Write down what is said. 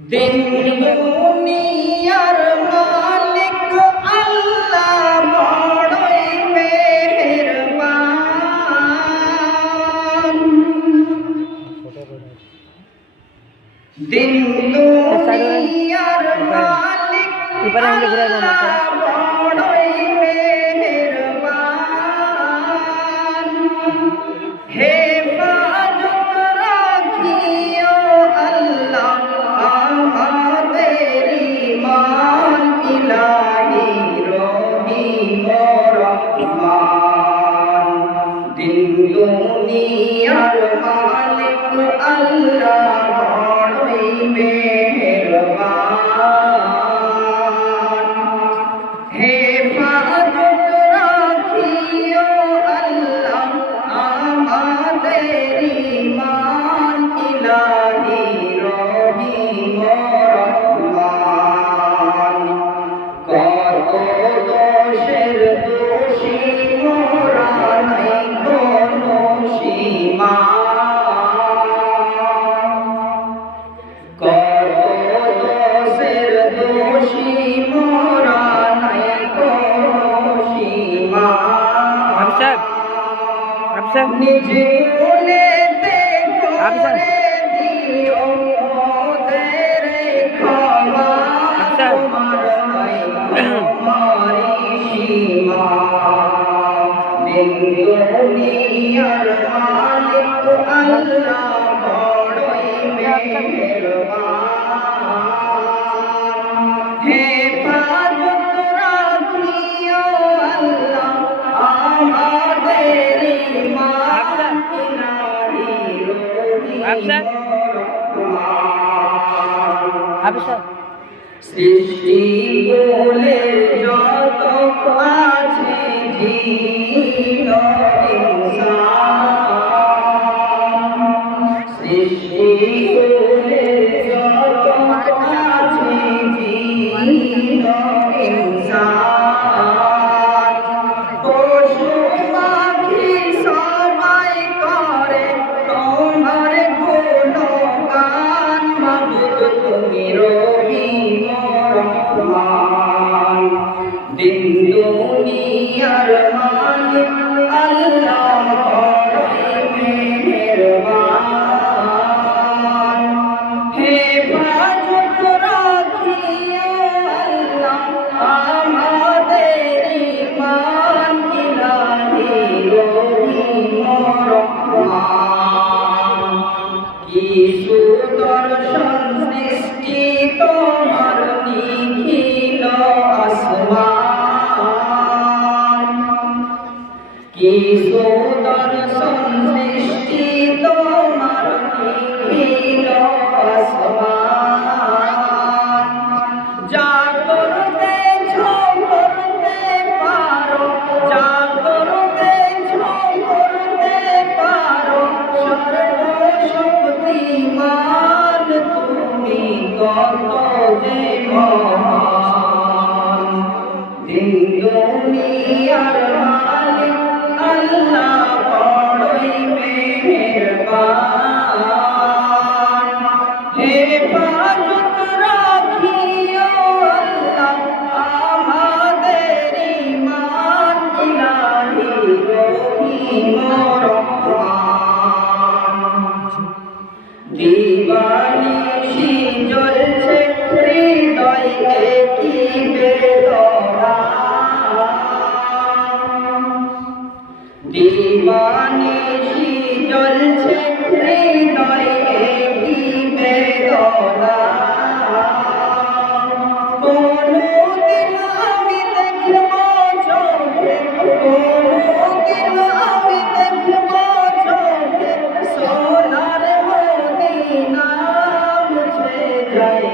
দিন দুনিয়ার মালিক আল্লাহ বড়ই মেহেরবান। দিন দুনিয়ার মালিক আল্লাহ বড়ই মেহেরবান। হেফাজত রাখিও আল্লাহ আমাদের ঈমান ইলাহি রহিম রহমান। দিন দুনিয়ার মালিক আল্লাহ বড়ই মেহেরবান। হেফাজত রাখিও আল্লাহ আমাদের ঈমান ইলাহি রহিম রহমান। কত দোষের দোষী মোরা নাই কোনো সীমা। কত দোষের দোষী মোরা নাই কোনো সীমা। নিজে গুণেতে করে দিও মোদের ক্ষমা। তোমার নাই তোমারি সীমা। দিন দুনিয়ার মালিক আল্লাহ বড়ই মেহেরবান। হেফাজত রাখিও আল্লাহ আমাদের ঈমান ইলাহি রহিম রহমান। সৃষ্টি বলে যত আছে জিন ইনসান। সৃষ্টি বলে যত আছে জিন ইনসান। পশু পাখি সবাই করে তোমার গুণগান। মাবুদ তুমি রহিম রহমান। দিন দুনিয়ার মালিক আল্লাহ বড়ই মেহেরবান। হেফাজত রাখিও আল্লাহ আমাদের ঈমান ইলাহি রহিম রহমান। কি সুদর্শন সৃষ্টি তোমার নিখিল আসমান। কি সুদর্শন সৃষ্টি তোমার নিখিল আসমান। যা করতেছ করতে পারো, যা করতেছ করতে পারো, সর্বশক্তিমান তুমি কত যে মহান। দিন দুনিয়ার মালিক আল্লাহ বড়ই মেহেরবান। হেফাজত রাখিও আল্লাহ আমাদের ঈমান ইলাহি রহিম রহমান। দিবানিশি জ্বলছে হৃদয়ে কি বেদনা। দিবানিশি জ্বলছে হৃদয়ে কি বেদনা। কোনদিন আমি দেখব চোখে, কোনদিন আমি দেখব চোখে সোনার মদিনা। মুছে যায়